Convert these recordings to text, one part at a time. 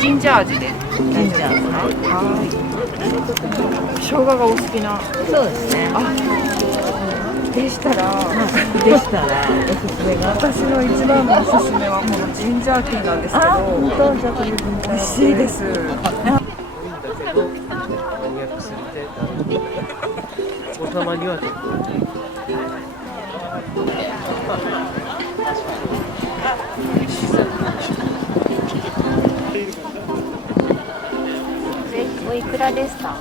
ジンジャー味で大丈夫ですか？はい。生姜がお好きな。そうですね。でしたらおすすめが。私の一番のおすすめはこのジンジャーティーなんですけど、美味しいです。お子様にはちょっと。おいくらですか？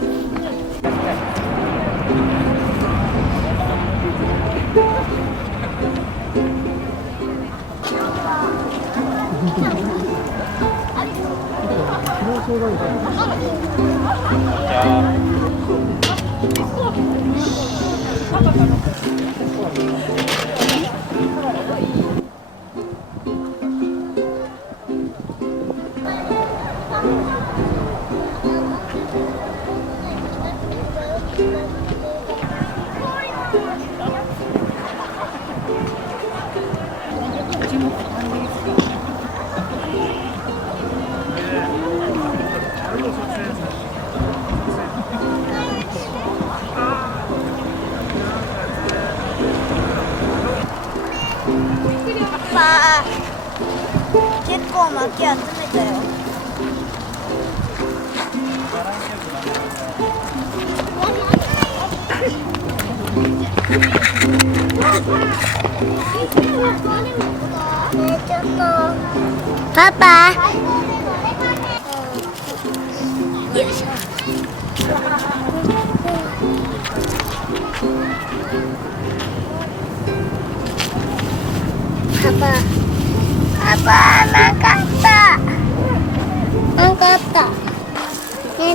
結構薪集めたよ。ちょっとパパ、よいしょ。パパ、なんかあった。なんかあった。な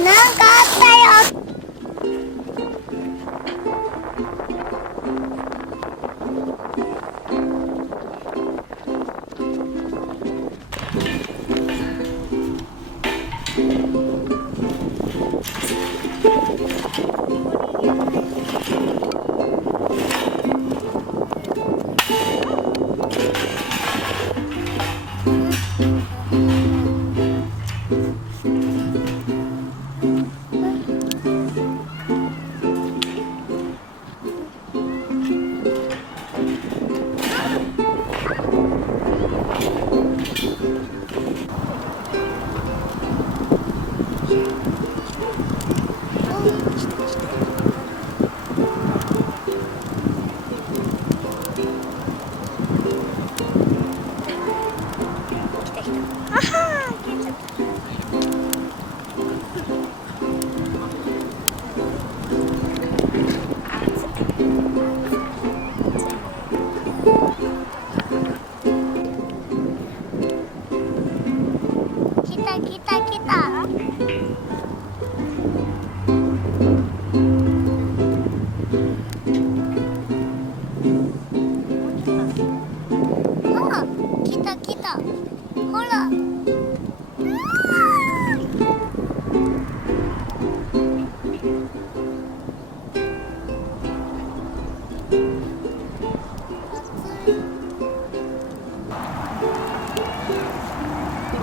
んかあったよ。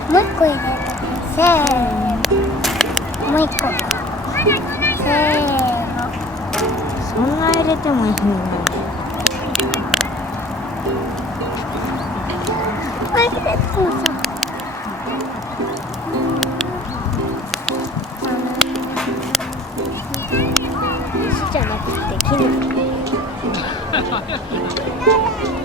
もう一個入れてせーの、もう一個せーの。そんな入れてもいいの？これでもさ、石じゃなくて木のす。